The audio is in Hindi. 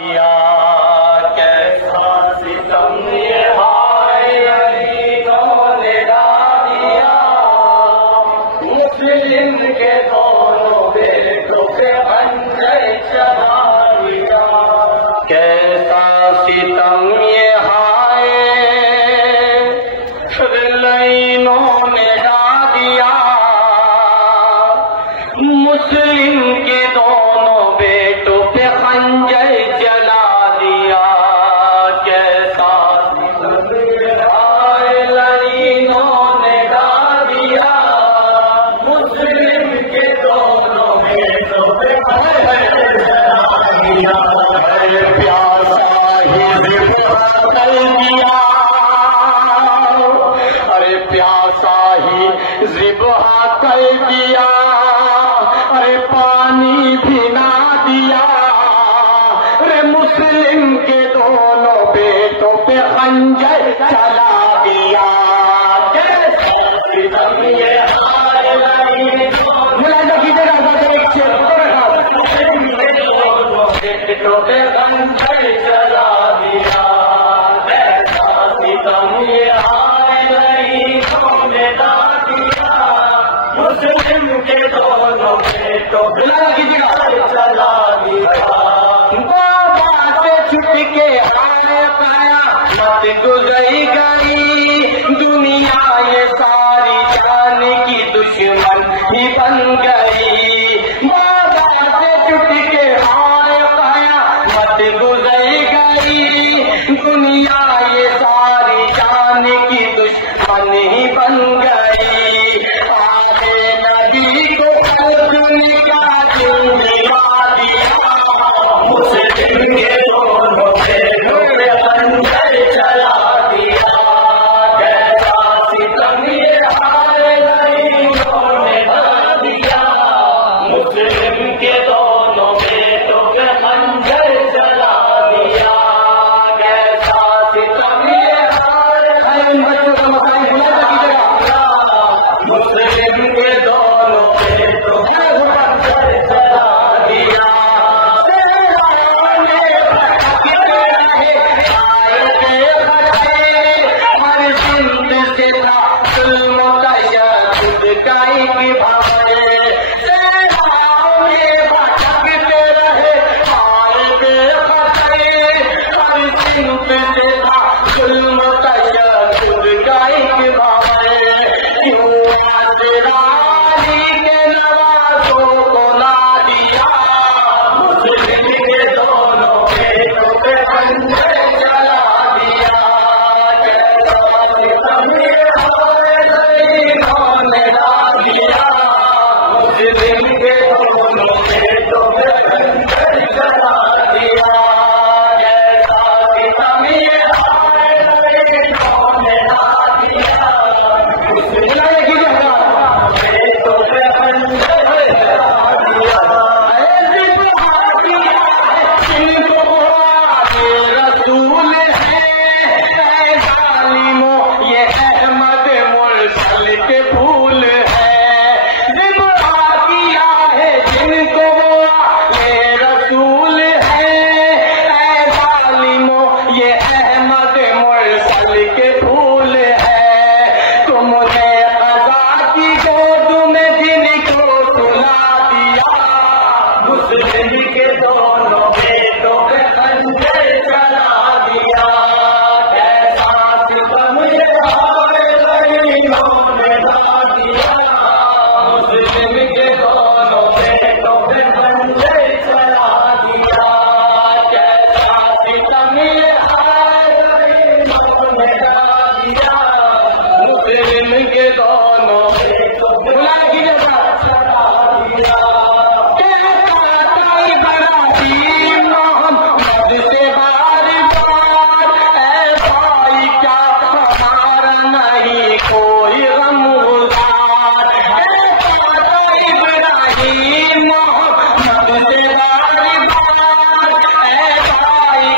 कैसा सितम ये हाय अलीगों ने दिया, मुस्लिम के दोनों बेटों पे खंजर चला दिया। कैसा सितम ये हाय लाइनों ने दिया, मुस्लिम के दोनों बेटों पे खंजर चला दिया। कैसा लाइनों ने दिया, मुस्लिम के दोनों बेटों पे खंजर चला दिया। प्यासा ही कर दिया, अरे प्यासा ही ज़िबहा कर दिया, अरे पानी भी ना दिया। अरे मुस्लिम के दोनों बेटों पे खंजर चला दिया। बेटों पे खंजर चला दिया। मुस्लिम के दोनों बेटों पे चला दिया। बाबा से छुप के आया पाया मत गुजरी गई, दुनिया ये सारी जान की दुश्मन ही बन गई। बाबा से छुप के आया पाया मत गुजरी गई, दुनिया ये सारी जान की दुश्मन ही बन गई। आगे नबी को अर्जुन का दिल दिला दिया, मुस्लिम के दोनों बेटों पे खंजर चला दिया। कैसा सितम ये हाय लाइनों ने दिया, मुस्लिम के दोनों बेटों पे खंजर चला दिया। कैसा सितम ये हाय, इन बच्चों का मसाइल बुला कीजिएगा। मुस्लिम के दोनों बेटों पे खंजर चला दिया। हर जिंद से गाय की भावे भटकते रहे हाय बेखते। हर जिंद से जुल्म तशद्दुद गाय की भावे। क्यों आज़राइल के नवाज़ों को ना दिया, मुस्लिम के दोनों बेटों पे खंजर चला दिया। कैसा सितम ये हाय लाइनों ने दिया, मुस्लिम के दोनों बेटों पे खंजर चला दिया। कैसा सितम ये हाय लाइनों ने दिया, मुस्लिम बेटों पे खंजर चला दिया। रसूल है जालिमो ये अहमद मुरसल के फूल है। ज़िबहा किया है जिनको ये रसूल है जालिमो ये अहमद मुरसल के फूल है। तुमने क़ज़ा की गोद में जिनको सुला दिया, मुस्लिम के दोनों बेटों पे खंजर चला दिया। कैसा सितम ये हाय लाइनों ने दिया, मुस्लिम के दोनों बेटों पे खंजर चला दिया। कैसा सितम ये हाय लाइनों ने दिया, मुस्लिम के दोनों बेटों पे खंजर चला दिया। मोहम्मद से बार बार ऐ भाई क्या हमारा नहीं कोई गम गुज़ार। इब्राहीम मोहम्मद से बार बार ऐ भाई